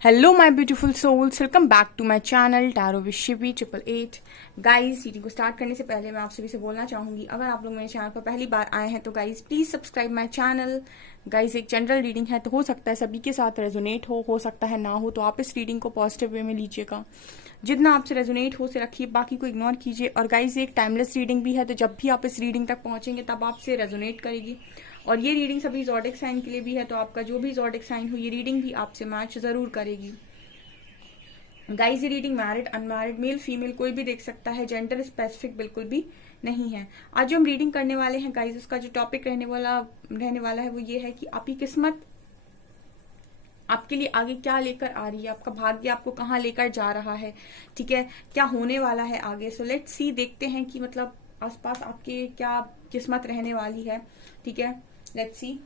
Hello my beautiful souls, welcome back to my channel tarot with Shivi 888। Guys, reading को start करने से पहले मैं आप सभी से बोलना चाहूंगी, अगर आप लोग मेरे चैनल पर पहली बार आए हैं तो guys please subscribe my channel. Guys, एक जनरल रीडिंग है तो हो सकता है सभी के साथ रेजोनेट हो सकता है ना हो, तो आप इस रीडिंग को पॉजिटिव वे में लीजिएगा। जितना आपसे रेजोनेट हो उसे रखिए, बाकी को इग्नोर कीजिए। और गाइस, ये एक टाइमलेस रीडिंग भी है, तो जब भी आप इस रीडिंग तक पहुंचेंगे तब आपसे रेजोनेट करेगी। और ये रीडिंग सभी ज़ोडिक साइन के लिए भी है, तो आपका जो भी ज़ोडिक साइन हो ये रीडिंग भी आपसे मैच जरूर करेगी। गाइस, ये reading married unmarried male female कोई भी देख सकता है, जेंडर स्पेसिफिक बिल्कुल भी नहीं है। आज जो हम रीडिंग करने वाले हैं गाइस, उसका जो टॉपिक रहने वाला है वो ये है कि आपकी किस्मत आपके लिए आगे क्या लेकर आ रही है, आपका भाग्य आपको कहाँ लेकर जा रहा है, ठीक है, क्या होने वाला है आगे। सो लेट्स सी, देखते हैं कि मतलब आसपास आपके क्या किस्मत रहने वाली है, ठीक है। Let's see.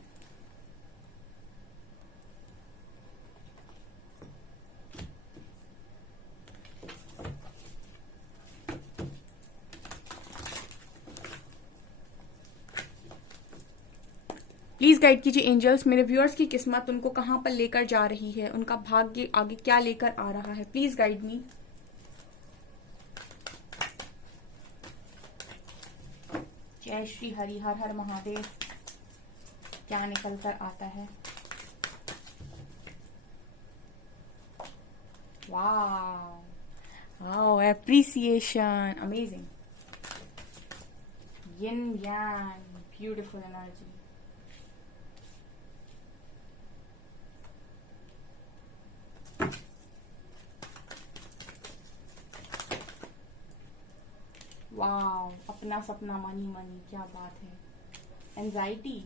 प्लीज गाइड कीजिए एंजल्स, मेरे व्यूअर्स की किस्मत उनको कहां पर लेकर जा रही है, उनका भाग्य आगे क्या लेकर आ रहा है। Please guide me. जय श्री हरि, हर हर महादेव। क्या निकल कर आता है। Wow wow, appreciation, amazing. Yin yang, beautiful energy. Wow, अपना सपना मनी मनी, क्या बात है। Anxiety,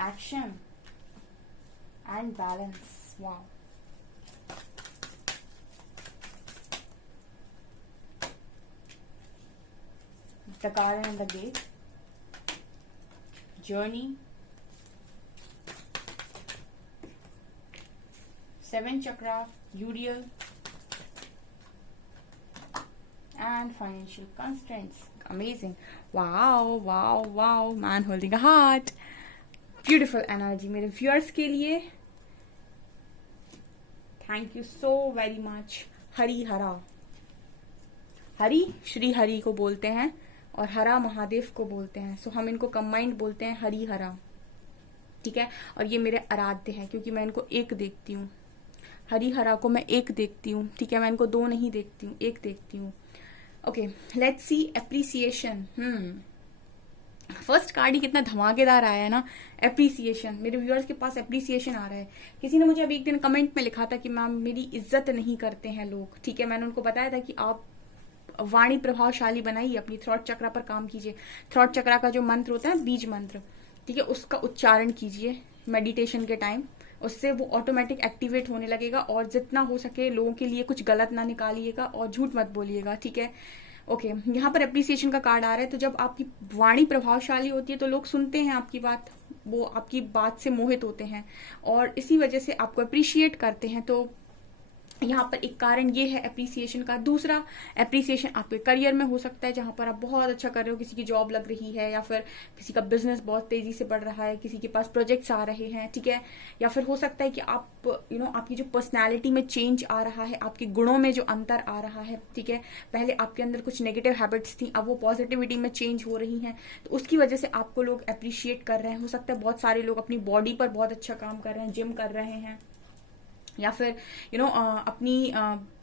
action and balance. Wow, the garden and the gate, journey, 7 chakra, uriel, and financial constraints. Amazing. Wow, wow, wow. Man holding a heart. Beautiful energy मेरे viewers के लिए। Thank you so very much. Hari हरा, हरि श्री हरि को बोलते हैं और हरा महादेव को बोलते हैं। सो हम इनको कंबाइंड बोलते हैं हरि हरा, ठीक है। और ये मेरे आराध्य हैं क्योंकि मैं इनको एक देखती हूँ। हरि हरा को मैं एक देखती हूँ, ठीक है, मैं इनको दो नहीं देखती हूँ, एक देखती हूँ। Okay, let's see appreciation. First card ही कितना धमाकेदार आया है ना, एप्रिसिएशन। मेरे व्यूअर्स के पास एप्रिसिएशन आ रहा है। किसी ने मुझे अभी एक दिन कमेंट में लिखा था कि मैम मेरी इज्जत नहीं करते हैं लोग, ठीक है। मैंने उनको बताया था कि आप वाणी प्रभावशाली बनाइए, अपनी थ्रॉट चक्रा पर काम कीजिए। थ्रॉट चक्रा का जो मंत्र होता है, बीज मंत्र, ठीक है, उसका उच्चारण कीजिए मेडिटेशन के टाइम। उससे वो ऑटोमेटिक एक्टिवेट होने लगेगा। और जितना हो सके लोगों के लिए कुछ गलत ना निकालिएगा और झूठ मत बोलिएगा, ठीक है। ओके, यहाँ पर एप्रिसिएशन का कार्ड आ रहा है। तो जब आपकी वाणी प्रभावशाली होती है तो लोग सुनते हैं आपकी बात, वो आपकी बात से मोहित होते हैं और इसी वजह से आपको अप्रिशिएट करते हैं। तो यहाँ पर एक कारण ये है एप्रिसिएशन का। दूसरा, एप्रिसिएशन आपके करियर में हो सकता है, जहां पर आप बहुत अच्छा कर रहे हो, किसी की जॉब लग रही है, या फिर किसी का बिजनेस बहुत तेजी से बढ़ रहा है, किसी के पास प्रोजेक्ट्स आ रहे हैं, ठीक है। या फिर हो सकता है कि आप आपकी जो पर्सनैलिटी में चेंज आ रहा है, आपके गुणों में जो अंतर आ रहा है, ठीक है। पहले आपके अंदर कुछ नेगेटिव हैबिट्स थी, अब वो पॉजिटिविटी में चेंज हो रही हैं, तो उसकी वजह से आपको लोग अप्रिशिएट कर रहे हैं। हो सकता है बहुत सारे लोग अपनी बॉडी पर बहुत अच्छा काम कर रहे हैं, जिम कर रहे हैं, या फिर अपनी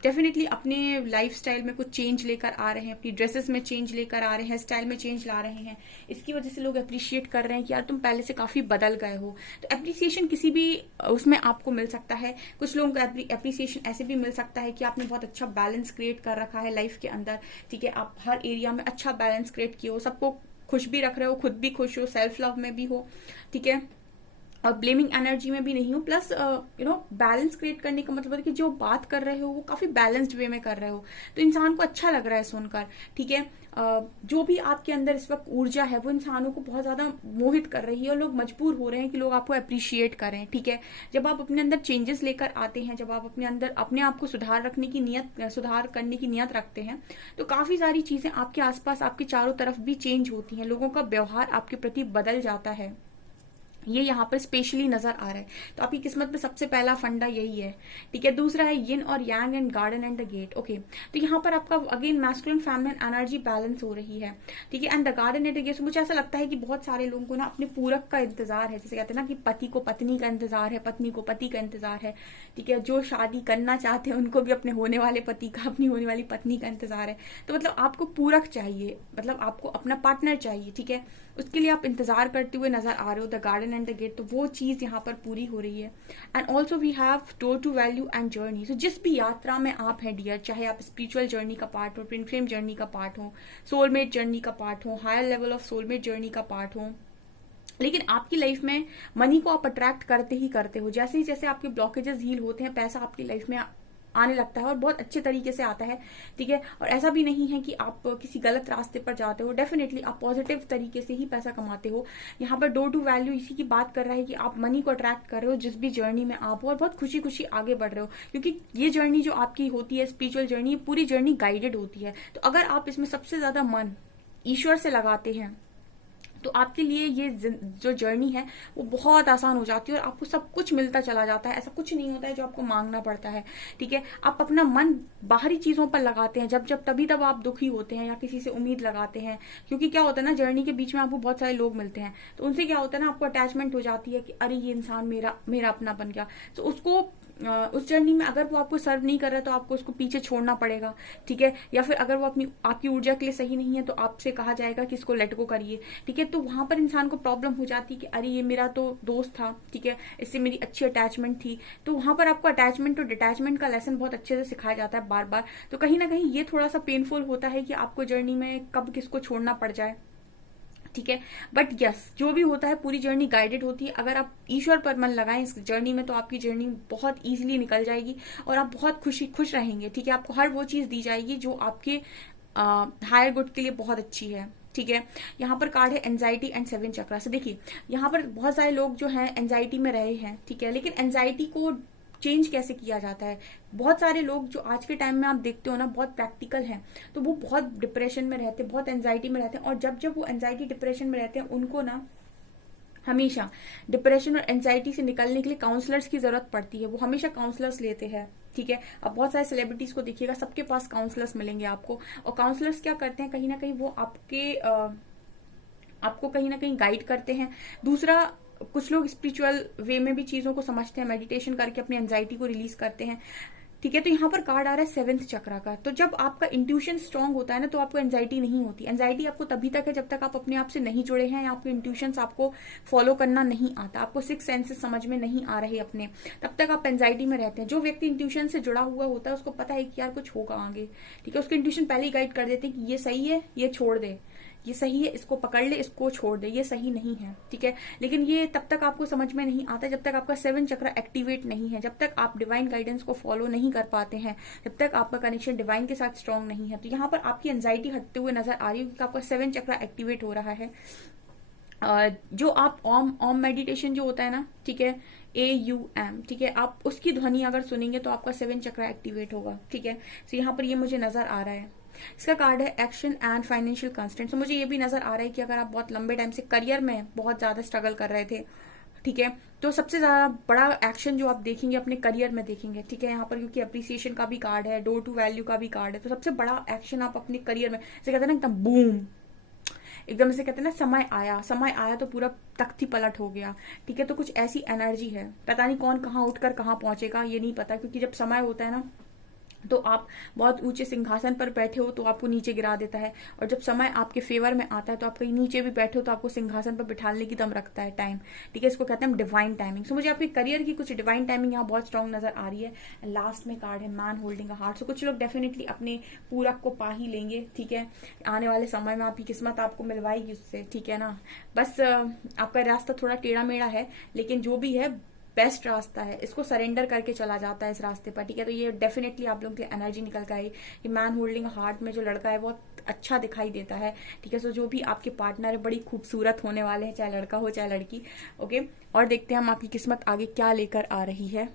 डेफिनेटली अपने लाइफस्टाइल में कुछ चेंज लेकर आ रहे हैं, अपनी ड्रेसेस में चेंज लेकर आ रहे हैं, स्टाइल में चेंज ला रहे हैं। इसकी वजह से लोग अप्रिशिएट कर रहे हैं कि यार तुम पहले से काफी बदल गए हो। तो अप्रिसिएशन किसी भी उसमें आपको मिल सकता है। कुछ लोगों को अप्रिसिएशन ऐसे भी मिल सकता है कि आपने बहुत अच्छा बैलेंस क्रिएट कर रखा है लाइफ के अंदर, ठीक है। आप हर एरिया में अच्छा बैलेंस क्रिएट किए हो, सबको खुश भी रख रहे हो, खुद भी खुश हो, सेल्फ लव में भी हो, ठीक है, और ब्लेमिंग एनर्जी में भी नहीं हो। प्लस बैलेंस क्रिएट करने का मतलब है कि जो बात कर रहे हो वो काफी बैलेंस्ड वे में कर रहे हो, तो इंसान को अच्छा लग रहा है सुनकर, ठीक है। जो भी आपके अंदर इस वक्त ऊर्जा है वो इंसानों को बहुत ज्यादा मोहित कर रही है और लोग मजबूर हो रहे हैं कि लोग आपको अप्रिशिएट करें, ठीक है। जब आप अपने अंदर चेंजेस लेकर आते हैं, जब आप अपने अंदर अपने आप को सुधार करने की नियत रखते हैं, तो काफी सारी चीजें आपके आसपास आपके चारों तरफ भी चेंज होती हैं। लोगों का व्यवहार आपके प्रति बदल जाता है। ये यहाँ पर स्पेशली नजर आ रहा है। तो आपकी किस्मत में सबसे पहला फंडा यही है, ठीक है। दूसरा है यिन और yang and garden and the gate. Okay, तो यहाँ पर आपका again masculine feminine energy balance हो रही है, ठीक है। And the garden and the gate, मुझे ऐसा लगता है कि बहुत सारे लोगों को ना अपने पूरक का इंतजार है, जैसे कहते हैं ना कि पति को पत्नी का इंतजार है, पत्नी को पति का इंतजार है, ठीक है। जो शादी करना चाहते हैं उनको भी अपने होने वाले पति का, अपनी होने वाली पत्नी का इंतजार है। तो मतलब आपको पूरक चाहिए, मतलब आपको अपना पार्टनर चाहिए, ठीक है। उसके लिए आप इंतजार करते हुए नजर आ रहे हो, the garden and the gate. तो वो चीज यहाँ पर पूरी हो रही है। And also we have door to value and journey. तो जिस भी यात्रा में आप हैं डियर, चाहे आप स्पिरिचुअल जर्नी का पार्ट हो, ट्विन फ्लेम जर्नी का पार्ट हो, सोलमेट जर्नी का पार्ट हो, higher level of soulmate journey का पार्ट हो, लेकिन आपकी लाइफ में मनी को आप अट्रैक्ट करते ही करते हो। जैसे ही जैसे आपके ब्लॉकेजेस हील होते हैं, पैसा आपकी लाइफ में आने लगता है और बहुत अच्छे तरीके से आता है, ठीक है। और ऐसा भी नहीं है कि आप किसी गलत रास्ते पर जाते हो, डेफिनेटली आप पॉजिटिव तरीके से ही पैसा कमाते हो। यहाँ पर डोर टू वैल्यू इसी की बात कर रहा है कि आप मनी को अट्रैक्ट कर रहे हो जिस भी जर्नी में आप हो, और बहुत खुशी खुशी आगे बढ़ रहे हो, क्योंकि ये जर्नी जो आपकी होती है स्पिरिचुअल जर्नी, पूरी जर्नी गाइडेड होती है। तो अगर आप इसमें सबसे ज्यादा मन ईश्वर से लगाते हैं तो आपके लिए ये जो जर्नी है वो बहुत आसान हो जाती है और आपको सब कुछ मिलता चला जाता है। ऐसा कुछ नहीं होता है जो आपको मांगना पड़ता है, ठीक है। आप अपना मन बाहरी चीजों पर लगाते हैं जब तभी तब आप दुखी होते हैं या किसी से उम्मीद लगाते हैं, क्योंकि क्या होता है ना, जर्नी के बीच में आपको बहुत सारे लोग मिलते हैं, तो उनसे क्या होता है ना, आपको अटैचमेंट हो जाती है कि अरे ये इंसान मेरा अपना बन गया। तो उसको उस जर्नी में अगर वो आपको सर्व नहीं कर रहा है तो आपको उसको पीछे छोड़ना पड़ेगा, ठीक है। या फिर अगर वो आपकी ऊर्जा के लिए सही नहीं है तो आपसे कहा जाएगा कि इसको लेट गो करिए, ठीक है। तो वहां पर इंसान को प्रॉब्लम हो जाती है कि अरे ये मेरा तो दोस्त था, ठीक है, इससे मेरी अच्छी अटैचमेंट थी। तो वहां पर आपको अटैचमेंट और डिटैचमेंट का लेसन बहुत अच्छे से सिखाया जाता है बार बार। तो कहीं ना कहीं ये थोड़ा सा पेनफुल होता है कि आपको जर्नी में कब किसको छोड़ना पड़ जाए, ठीक है। बट यस, जो भी होता है पूरी जर्नी गाइडेड होती है। अगर आप ईश्वर पर मन लगाएं इस जर्नी में तो आपकी जर्नी बहुत इजीली निकल जाएगी और आप बहुत खुश रहेंगे, ठीक है। आपको हर वो चीज दी जाएगी जो आपके हायर गुड के लिए बहुत अच्छी है, ठीक है। यहाँ पर कार्ड है एंजाइटी एंड 7 चक्रा से। देखिए यहाँ पर बहुत सारे लोग जो हैं एंजाइटी में रहे हैं, ठीक है, लेकिन एंजाइटी को चेंज कैसे किया जाता है। बहुत सारे लोग जो आज के टाइम में आप देखते हो ना, बहुत प्रैक्टिकल हैं, तो वो बहुत डिप्रेशन में रहते हैं, बहुत एंजाइटी में रहते हैं, और जब वो एंजाइटी डिप्रेशन में रहते हैं उनको ना हमेशा डिप्रेशन और एंजाइटी से निकलने के लिए काउंसलर्स की जरूरत पड़ती है। वो हमेशा काउंसलर्स लेते हैं, ठीक है। अब बहुत सारे सेलिब्रिटीज को देखिएगा, सबके पास काउंसलर्स मिलेंगे आपको। और काउंसलर्स क्या करते हैं, कहीं ना कहीं वो आपको कहीं ना कहीं गाइड करते हैं। दूसरा, कुछ लोग स्पिरिचुअल वे में भी चीजों को समझते हैं, मेडिटेशन करके अपनी एंजाइटी को रिलीज करते हैं, ठीक है। तो यहाँ पर कार्ड आ रहा है 7th चक्रा का। तो जब आपका इंट्यूशन स्ट्रांग होता है ना तो आपको एंजाइटी नहीं होती। एंजाइटी आपको तभी तक है जब तक आप अपने आप से नहीं जुड़े हैं या आपके इंट्यूशंस आपको फॉलो करना नहीं आता, आपको 6 सेंसेस समझ में नहीं आ रहे अपने, तब तक आप एंजाइटी में रहते हैं। जो व्यक्ति इंट्यूशन से जुड़ा हुआ होता है उसको पता है कि यार कुछ होगा आगे, ठीक है। उसके इंट्यूशन पहले ही गाइड कर देते हैं कि ये सही है, ये छोड़ दे, ये सही है, इसको पकड़ ले, इसको छोड़ दे, ये सही नहीं है, ठीक है। लेकिन ये तब तक आपको समझ में नहीं आता जब तक आपका 7 चक्र एक्टिवेट नहीं है, जब तक आप डिवाइन गाइडेंस को फॉलो नहीं कर पाते हैं, जब तक आपका कनेक्शन डिवाइन के साथ स्ट्रांग नहीं है। तो यहाँ पर आपकी एंजाइटी हटते हुए नजर आ रही है क्योंकि आपका 7 चक्र एक्टिवेट हो रहा है। जो आप ओम मेडिटेशन जो होता है ना, ठीक है, AUM, ठीक है, आप उसकी ध्वनि अगर सुनेंगे तो आपका 7 चक्र एक्टिवेट होगा, ठीक है। तो यहाँ पर ये मुझे नजर आ रहा है। इसका कार्ड है एक्शन एंड फाइनेंशियल कंस्टेंट। तो मुझे ये भी नजर आ रहा है कि अगर आप बहुत लंबे टाइम से करियर में बहुत ज्यादा स्ट्रगल कर रहे थे, ठीक है, तो सबसे ज्यादा बड़ा एक्शन जो आप देखेंगे अपने करियर में देखेंगे, ठीक है। यहाँ पर क्योंकि अप्रिसिएशन का भी कार्ड है, डोर टू वैल्यू का भी कार्ड है, तो सबसे बड़ा एक्शन आप अपने करियर में, जैसे कहते हैं ना एकदम बूम, एकदम से कहते हैं ना समय आया तो पूरा तख्ती पलट हो गया, ठीक है। तो कुछ ऐसी एनर्जी है, पता नहीं कौन कहाँ उठकर कहाँ पहुंचेगा ये नहीं पता, क्योंकि जब समय होता है ना तो आप बहुत ऊंचे सिंहासन पर बैठे हो तो आपको नीचे गिरा देता है, और जब समय आपके फेवर में आता है तो आप कहीं नीचे भी बैठे हो तो आपको सिंहासन पर बिठाने की दम रखता है टाइम, ठीक है। इसको कहते हैं डिवाइन टाइमिंग। सो मुझे आपके करियर की कुछ डिवाइन टाइमिंग यहाँ बहुत स्ट्रांग नजर आ रही है। लास्ट में कार्ड है मैन होल्डिंग अ हार्ट। सो कुछ लोग डेफिनेटली अपने पूरक को पा ही लेंगे, ठीक है। आने वाले समय में आपकी किस्मत आपको मिलवाएगी उससे, ठीक है ना। बस आपका रास्ता थोड़ा टेढ़ा मेढ़ा है, लेकिन जो भी है बेस्ट रास्ता है, इसको सरेंडर करके चला जाता है इस रास्ते पर, ठीक है। तो ये डेफिनेटली आप लोगों की एनर्जी निकल के आई कि मैन होल्डिंग हार्ट में जो लड़का है बहुत अच्छा दिखाई देता है, ठीक है। सो जो भी आपके पार्टनर है बड़ी खूबसूरत होने वाले हैं, चाहे लड़का हो चाहे लड़की, ओके। और देखते हैं हम आपकी किस्मत आगे क्या लेकर आ रही है।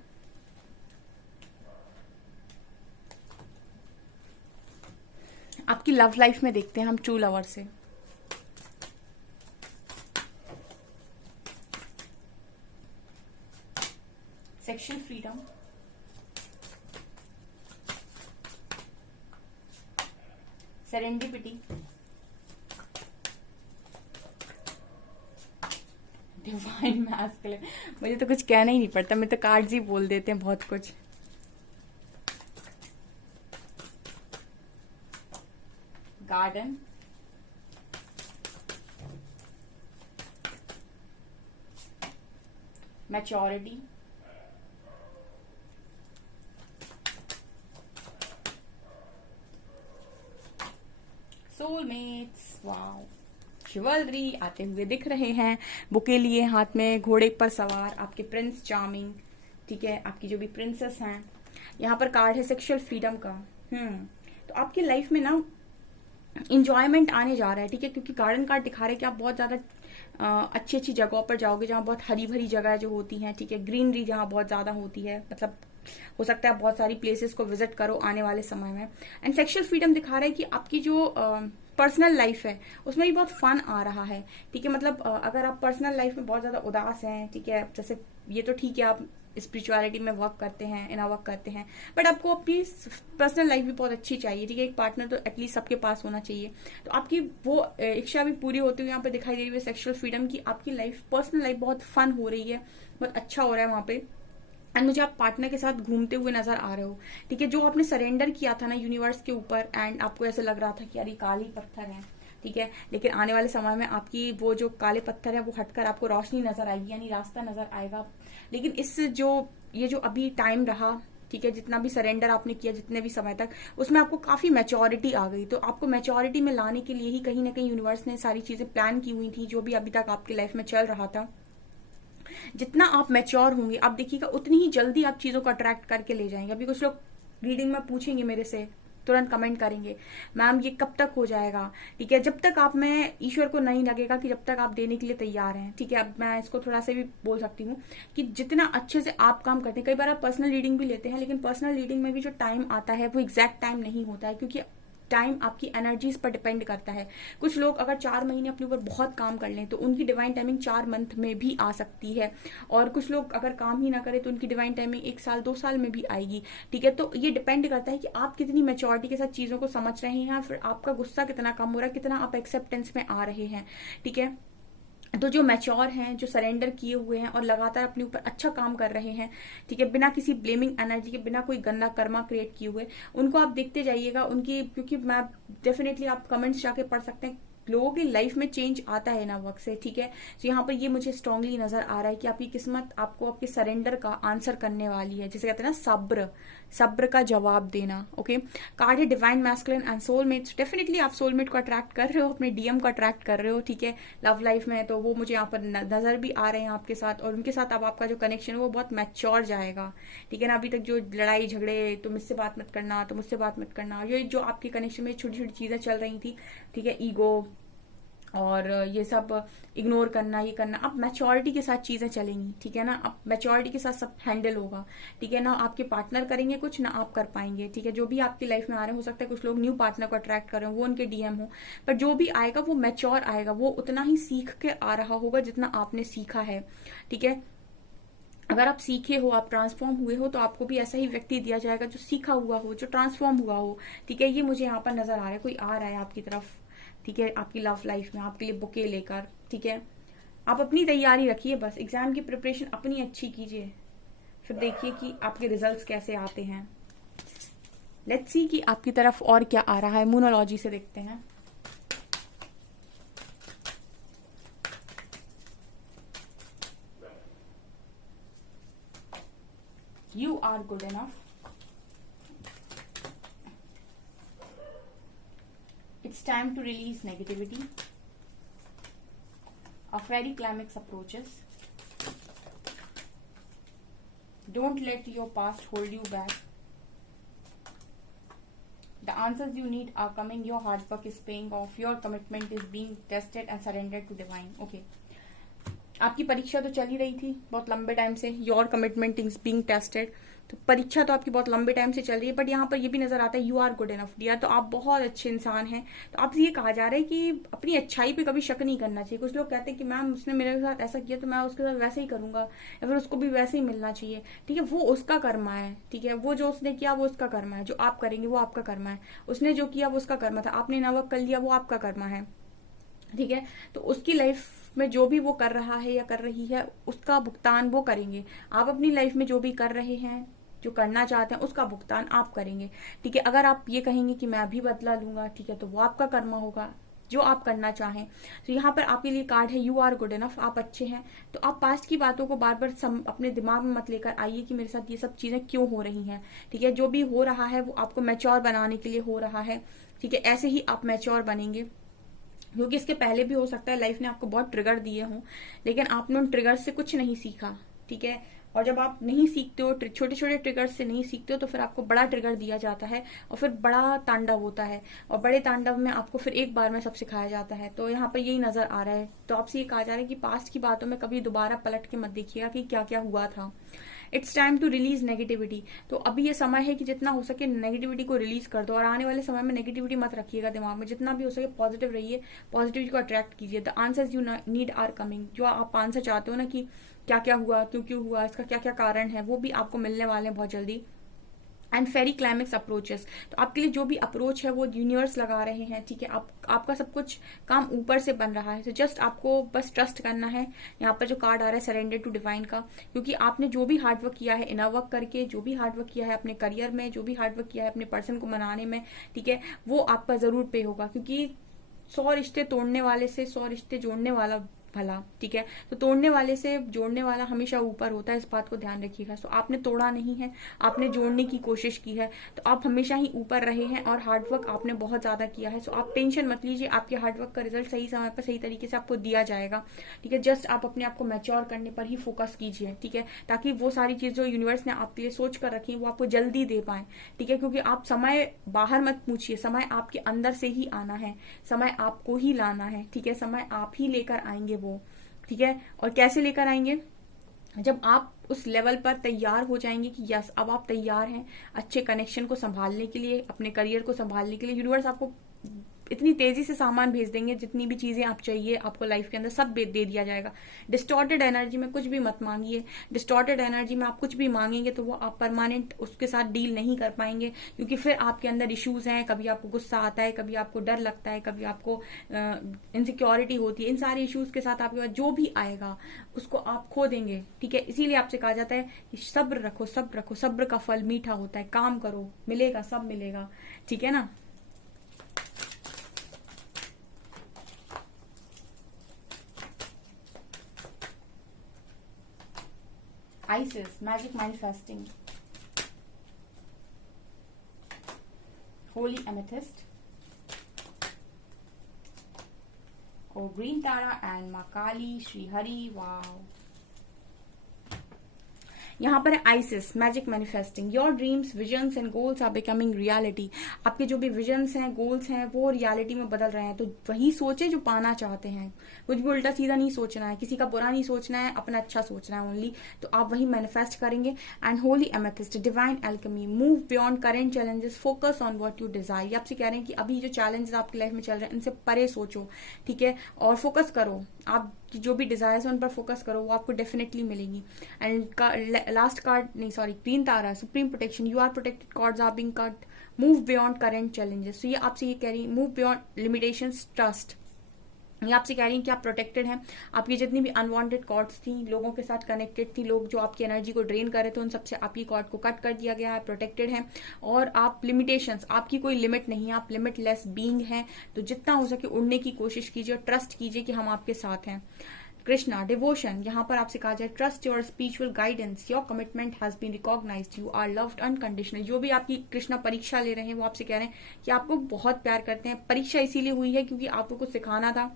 आपकी लव लाइफ में देखते हैं हम ट्रू लवर से। Sexual freedom, serendipity, divine masculine. मुझे तो कुछ कहना ही नहीं पड़ता, मैं तो कार्ड्स ही बोल देते हैं बहुत कुछ। गार्डन, मैच्योरिटी, सोलमेट्स, वाओ, शिवलरी आते हुए दिख रहे हैं, बुके लिए हाथ में, घोड़े पर सवार, आपके प्रिंस चार्मिंग, ठीक है, आपकी जो भी प्रिंसेस हैं। यहाँ पर कार्ड है सेक्सुअल फ्रीडम का। तो आपकी लाइफ में ना इंजॉयमेंट आने जा रहा है, ठीक है, क्योंकि गार्डन कार्ड दिखा रहे हैं कि आप बहुत ज्यादा अच्छी अच्छी जगहों पर जाओगे जहाँ बहुत हरी भरी जगह जो होती हैं, ठीक है, ग्रीनरी जहाँ बहुत ज्यादा होती है, मतलब हो सकता है बहुत सारी प्लेसेस को विजिट करो आने वाले समय में। एंड सेक्सुअल फ्रीडम दिखा रहा है कि आपकी जो पर्सनल लाइफ है उसमें भी बहुत फन आ रहा है, ठीक है, मतलब अगर आप पर्सनल लाइफ में बहुत ज्यादा उदास हैं, ठीक है, जैसे ये तो ठीक है आप स्पिरिचुअलिटी में वर्क करते हैं, इनर वर्क करते हैं, बट आपको अपनी पर्सनल लाइफ भी बहुत अच्छी चाहिए, ठीक है, एक पार्टनर तो एटलीस्ट सबके पास होना चाहिए। तो आपकी वो इच्छा भी पूरी होती हुई यहाँ पे दिखाई दे रही है सेक्सुअल फ्रीडम की। आपकी लाइफ, पर्सनल लाइफ बहुत फन हो रही है, बहुत अच्छा हो रहा है वहां पे। एंड मुझे आप पार्टनर के साथ घूमते हुए नजर आ रहे हो, ठीक है, जो आपने सरेंडर किया था ना यूनिवर्स के ऊपर, एंड आपको ऐसे लग रहा था कि यार ये काली पत्थर है, ठीक है, लेकिन आने वाले समय में आपकी वो जो काले पत्थर है वो हटकर आपको रोशनी नजर आएगी, यानी रास्ता नजर आएगा। लेकिन इस ये जो अभी टाइम रहा, ठीक है, जितना भी सरेंडर आपने किया जितने भी समय तक, उसमें आपको काफी मैच्योरिटी आ गई। तो आपको मैच्योरिटी में लाने के लिए ही कहीं ना कहीं यूनिवर्स ने सारी चीजें प्लान की हुई थी, जो भी अभी तक आपकी लाइफ में चल रहा था। जितना आप मैच्योर होंगे, आप देखिएगा उतनी ही जल्दी आप चीजों को अट्रैक्ट करके ले जाएंगे। अभी कुछ लोग रीडिंग में पूछेंगे मेरे से, तुरंत कमेंट करेंगे, मैम ये कब तक हो जाएगा, ठीक है, जब तक आप में ईश्वर को नहीं लगेगा कि जब तक आप देने के लिए तैयार हैं, ठीक है। अब मैं इसको थोड़ा सा भी बोल सकती हूँ कि जितना अच्छे से आप काम करते हैं, कई बार आप पर्सनल रीडिंग भी लेते हैं, लेकिन पर्सनल रीडिंग में भी जो टाइम आता है वो एग्जैक्ट टाइम नहीं होता है, क्योंकि टाइम आपकी एनर्जीज पर डिपेंड करता है। कुछ लोग अगर 4 महीने अपने ऊपर बहुत काम कर लें तो उनकी डिवाइन टाइमिंग 4 मंथ में भी आ सकती है, और कुछ लोग अगर काम ही ना करें तो उनकी डिवाइन टाइमिंग 1 साल 2 साल में भी आएगी, ठीक है। तो ये डिपेंड करता है कि आप कितनी मैच्योरिटी के साथ चीजों को समझ रहे हैं, फिर आपका गुस्सा कितना कम हो रहा है, कितना आप एक्सेप्टेंस में आ रहे हैं, ठीक है। तो जो मैच्योर हैं, जो सरेंडर किए हुए हैं और लगातार अपने ऊपर अच्छा काम कर रहे हैं, ठीक है, बिना किसी ब्लेमिंग एनर्जी के, बिना कोई गंदा कर्मा क्रिएट किए हुए, उनको आप देखते जाइएगा उनकी, क्योंकि मैं डेफिनेटली आप कमेंट्स जाके पढ़ सकते हैं, लोगों की लाइफ में चेंज आता है ना वक्त से, ठीक है। तो यहाँ पर ये मुझे स्ट्रांगली नजर आ रहा है कि आपकी किस्मत आपको आपके सरेंडर का आंसर करने वाली है, जिसे कहते हैं ना सब्र, सब्र का जवाब देना। ओके, कार्ड है divine masculine and soulmates. Definitely आप सोलमेट को अट्रैक्ट कर रहे हो, अपने डीएम को अट्रैक्ट कर रहे हो, ठीक है, लव लाइफ में, तो वो मुझे यहाँ पर नजर भी आ रहे हैं आपके साथ, और उनके साथ अब आपका जो कनेक्शन है वो बहुत मैच्योर जाएगा, ठीक है ना। अभी तक जो लड़ाई झगड़े, तुम मुझसे बात मत करना, तुम मुझसे बात मत करना, ये जो आपके कनेक्शन में छोटी छोटी चीजें चल रही थी, ठीक है, ईगो और ये सब इग्नोर करना, ये करना, अब मैच्योरिटी के साथ चीजें चलेंगी, ठीक है ना। अब मैच्योरिटी के साथ सब हैंडल होगा, ठीक है ना। आपके पार्टनर करेंगे कुछ ना आप कर पाएंगे, ठीक है। जो भी आपकी लाइफ में आ रहे हैं, हो सकता है कुछ लोग न्यू पार्टनर को अट्रैक्ट कर रहे हो, वो उनके डीएम हो, पर जो भी आएगा वो मैच्योर आएगा, वो उतना ही सीख के आ रहा होगा जितना आपने सीखा है, ठीक है। अगर आप सीखे हो, आप ट्रांसफॉर्म हुए हो, तो आपको भी ऐसा ही व्यक्ति दिया जाएगा जो सीखा हुआ हो, जो ट्रांसफॉर्म हुआ हो, ठीक है। ये मुझे यहाँ पर नजर आ रहा है, कोई आ रहा है आपकी तरफ, ठीक है, आपकी लव लाइफ में आपके लिए बुके लेकर, ठीक है। आप अपनी तैयारी रखिए, बस एग्जाम की प्रिपरेशन अपनी अच्छी कीजिए, फिर देखिए कि आपके रिजल्ट्स कैसे आते हैं। लेट्स सी कि आपकी तरफ और क्या आ रहा है, मूनोलॉजी से देखते हैं। You are good enough. It's time to release negativity. A fairy climax approaches. Don't let your past hold you back. The answers you need are coming. Your hard work is paying off. Your commitment is being tested and surrendered to divine. Okay. आपकी परीक्षा तो चल ही रही थी बहुत लंबे time से, your commitment is being tested, तो परीक्षा तो आपकी बहुत लंबे टाइम से चल रही है, बट यहाँ पर ये भी नजर आता है you are good enough dear, तो आप बहुत अच्छे इंसान हैं। तो आपसे ये कहा जा रहा है कि अपनी अच्छाई पे कभी शक नहीं करना चाहिए। कुछ लोग कहते हैं कि मैम उसने मेरे साथ ऐसा किया तो मैं उसके साथ वैसे ही करूंगा, या फिर उसको भी वैसे ही मिलना चाहिए। ठीक है, वो उसका कर्मा है। ठीक है, वो जो उसने किया वो उसका कर्मा है, जो आप करेंगे वो आपका कर्मा है। उसने जो किया वो उसका कर्मा था, आपने नवक कर लिया वो आपका कर्मा है। ठीक है, तो उसकी लाइफ में जो भी वो कर रहा है या कर रही है उसका भुगतान वो करेंगे। आप अपनी लाइफ में जो भी कर रहे हैं, जो करना चाहते हैं, उसका भुगतान आप करेंगे। ठीक है, अगर आप ये कहेंगे कि मैं अभी बदला लूंगा, ठीक है, तो वो आपका कर्मा होगा जो आप करना चाहें। तो यहाँ पर आपके लिए कार्ड है यू आर गुड इनफ, आप अच्छे हैं। तो आप पास्ट की बातों को बार बार अपने दिमाग में मत लेकर आइए कि मेरे साथ ये सब चीजें क्यों हो रही हैं। ठीक है, जो भी हो रहा है वो आपको मैच्योर बनाने के लिए हो रहा है। ठीक है, ऐसे ही आप मैच्योर बनेंगे, क्योंकि इसके पहले भी हो सकता है लाइफ ने आपको बहुत ट्रिगर दिए हों, लेकिन आपने उन ट्रिगर से कुछ नहीं सीखा। ठीक है, और जब आप नहीं सीखते हो, छोटे छोटे ट्रिगर से नहीं सीखते हो, तो फिर आपको बड़ा ट्रिगर दिया जाता है और फिर बड़ा तांडव होता है, और बड़े तांडव में आपको फिर एक बार में सब सिखाया जाता है। तो यहाँ पर यही नजर आ रहा है। तो आपसे ये कहा जा रहा है कि पास्ट की बातों में कभी दोबारा पलट के मत देखिएगा कि क्या क्या हुआ था। It's time to release negativity. तो अभी ये समय है कि जितना हो सके नेगेटिविटी को रिलीज कर दो, और आने वाले समय में नेगेटिविटी मत रखिएगा दिमाग में। जितना भी हो सके पॉजिटिव रहिए, पॉजिटिविटी को अट्रैक्ट कीजिए। The answers you need are coming. जो आप आंसर चाहते हो ना कि क्या क्या हुआ, क्यों क्यों हुआ, इसका क्या क्या कारण है, वो भी आपको मिलने वाले हैं बहुत जल्दी। And fairy climax approaches. तो आपके लिए जो भी अप्रोच है वो यूनिवर्स लगा रहे हैं। ठीक है, आपका सब कुछ काम ऊपर से बन रहा है। तो जस्ट आपको बस ट्रस्ट करना है। यहाँ पर जो कार्ड आ रहा है सरेंडर टू डिवाइन का, क्योंकि आपने जो भी हार्डवर्क किया है, इनर वर्क करके जो भी हार्डवर्क किया है अपने करियर में, जो भी हार्डवर्क किया है अपने पर्सन को मनाने में, ठीक है, वो आपका जरूर पे होगा। क्योंकि 100 रिश्ते तोड़ने वाले से 100 रिश्ते जोड़ने वाला भला। ठीक है, तो तोड़ने वाले से जोड़ने वाला हमेशा ऊपर होता है, इस बात को ध्यान रखिएगा। सो आपने तोड़ा नहीं है, आपने जोड़ने की कोशिश की है, तो आप हमेशा ही ऊपर रहे हैं, और हार्डवर्क आपने बहुत ज्यादा किया है। सो आप टेंशन मत लीजिए, आपके हार्डवर्क का रिजल्ट सही समय पर सही तरीके से आपको दिया जाएगा। ठीक है, जस्ट आप अपने आप को मैच्योर करने पर ही फोकस कीजिए। ठीक है, ताकि वो सारी चीज जो यूनिवर्स ने आपके लिए सोच कर रखी है वो आपको जल्दी दे पाए। ठीक है, क्योंकि आप समय बाहर मत पूछिए, समय आपके अंदर से ही आना है, समय आपको ही लाना है। ठीक है, समय आप ही लेकर आएंगे वो। ठीक है, और कैसे लेकर आएंगे? जब आप उस लेवल पर तैयार हो जाएंगे कि यस अब आप तैयार हैं अच्छे कनेक्शन को संभालने के लिए, अपने करियर को संभालने के लिए। यूनिवर्स आपको इतनी तेजी से सामान भेज देंगे, जितनी भी चीजें आप चाहिए आपको लाइफ के अंदर सब दे दिया जाएगा। डिस्टॉर्टेड एनर्जी में कुछ भी मत मांगिए। डिस्टॉर्टेड एनर्जी में आप कुछ भी मांगेंगे तो वो आप परमानेंट उसके साथ डील नहीं कर पाएंगे, क्योंकि फिर आपके अंदर इश्यूज हैं। कभी आपको गुस्सा आता है, कभी आपको डर लगता है, कभी आपको इनसिक्योरिटी होती है। इन सारे इश्यूज के साथ आपके पास जो भी आएगा उसको आप खो देंगे। ठीक है, इसीलिए आपसे कहा जाता है कि सब्र रखो, सब्र रखो, सब्र का फल मीठा होता है। काम करो, मिलेगा, सब मिलेगा। ठीक है ना। Isis, magic manifesting. Holy amethyst. Oh, green Tara and Makali, Sri Hari. Wow. यहाँ पर है Isis, magic manifesting. Your dreams, visions and goals are becoming reality. आपके जो भी विजन्स हैं, गोल्स हैं, वो रियलिटी में बदल रहे हैं। तो वही सोचे जो पाना चाहते हैं। कुछ भी उल्टा सीधा नहीं सोचना है, किसी का बुरा नहीं सोचना है, अपना अच्छा सोचना है ओनली। तो आप वही मैनिफेस्ट करेंगे। And Holi amethyst, divine alchemy, move beyond current challenges, focus on what you desire. ये आपसे कह रहे हैं कि अभी जो चैलेंजेस आपकी लाइफ में चल रहे हैं इनसे परे सोचो। ठीक है, और फोकस करो, आप जो भी डिजायर्स है उन पर फोकस करो, वो आपको डेफिनेटली मिलेगी। एंड लास्ट कार्ड नहीं sorry green Tara, supreme protection. You are protected, cords are being cut, move beyond current challenges. तो ये आपसे ये कह रही है, मूव बियॉन्ड लिमिटेशंस, ट्रस्ट। ये आपसे कह रही हैं कि आप प्रोटेक्टेड हैं। आपकी जितनी भी अनवांटेड कॉर्ड्स थी, लोगों के साथ कनेक्टेड थी, लोग जो आपकी एनर्जी को ड्रेन कर रहे थे, उन सबसे आपकी कॉर्ड को कट कर दिया गया है, प्रोटेक्टेड हैं। और आप लिमिटेशंस, आपकी कोई लिमिट नहीं है, आप लिमिटलेस बीइंग हैं। तो जितना हो सके उड़ने की कोशिश कीजिए और ट्रस्ट कीजिए कि हम आपके साथ हैं। कृष्णा, डिवोशन। यहाँ पर आपसे कहा जाए trust your spiritual guidance, your commitment has been recognised, you are loved unconditional. जो भी आपकी कृष्णा परीक्षा ले रहे हैं वो आपसे कह रहे हैं कि आपको बहुत प्यार करते हैं। परीक्षा इसीलिए हुई है क्योंकि आपको कुछ सिखाना था,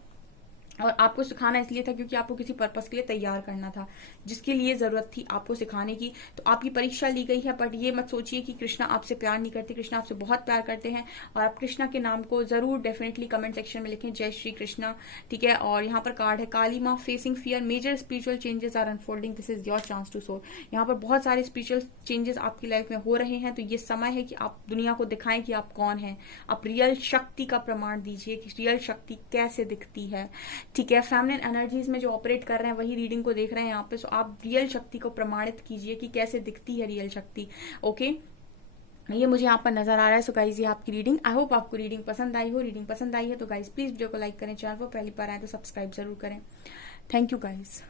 और आपको सिखाना इसलिए था क्योंकि आपको किसी पर्पस के लिए तैयार करना था, जिसके लिए जरूरत थी आपको सिखाने की। तो आपकी परीक्षा ली गई है, बट ये मत सोचिए कि कृष्णा आपसे प्यार नहीं करते, कृष्णा आपसे बहुत प्यार करते हैं। और आप कृष्णा के नाम को जरूर डेफिनेटली कमेंट सेक्शन में लिखें, जय श्री कृष्णा, ठीक है। और यहाँ पर कार्ड है काली माँ, facing fear, major spiritual changes are unfolding, this is your chance to soul. यहाँ पर बहुत सारे स्पिरिचुअल चेंजेस आपकी लाइफ में हो रहे हैं, तो ये समय है कि आप दुनिया को दिखाएं कि आप कौन हैं। आप रियल शक्ति का प्रमाण दीजिए कि रियल शक्ति कैसे दिखती है, ठीक है। फेमिनिन एनर्जीज में जो ऑपरेट कर रहे हैं वही रीडिंग को देख रहे हैं यहाँ पे, सो आप रियल शक्ति को प्रमाणित कीजिए कि कैसे दिखती है रियल शक्ति। ओके, ये मुझे यहाँ पर नजर आ रहा है। सो गाइज ये आपकी रीडिंग, आई होप आपको रीडिंग पसंद आई हो। रीडिंग पसंद आई है तो गाइज प्लीज वीडियो को लाइक करें, चैनल पर पहली बार आए तो सब्सक्राइब जरूर करें। Thank you guys.